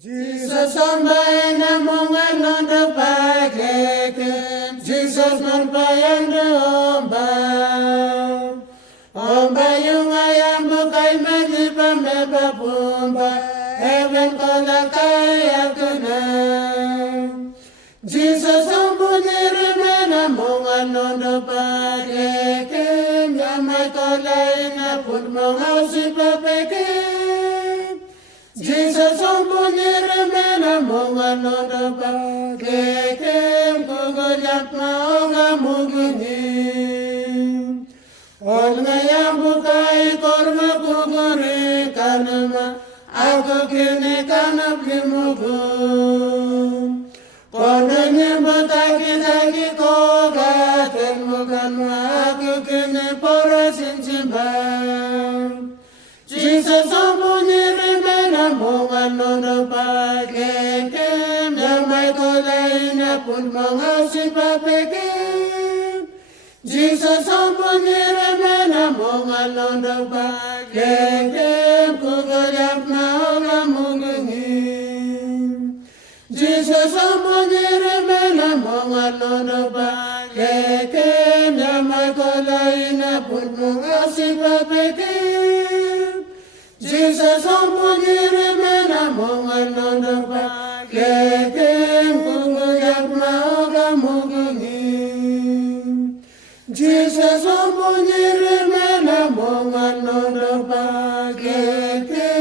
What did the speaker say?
Jesus on by namong anondo pageke, Jesus man payando omba yung ayam bukay magipa me papumba, heaven kola kaya kuna. Jesus on bunire me namong anondo pageke, yamay kola inapun mong hausi papeke. Jesus on bunire mena monga noda ba kekem kugolap maonga mugini olga yambukai korma kugori kanama ako kini kanap limugun konenye bataki daki koga tenmukan ako kini porosin simbang Jesus on bunire monga nono pageke, yamay kolay na pun mga sipapeke. Jesus ang punire na monga nono pageke, kukulap na mga mungingin. Jesus ang punire na monga nono pageke, yamay kolay na pun mga sipapeke. Jesus ang punire mena monga nono pageke kunguyap maoga mugungin. Jesus ang punire mena monga nono pageke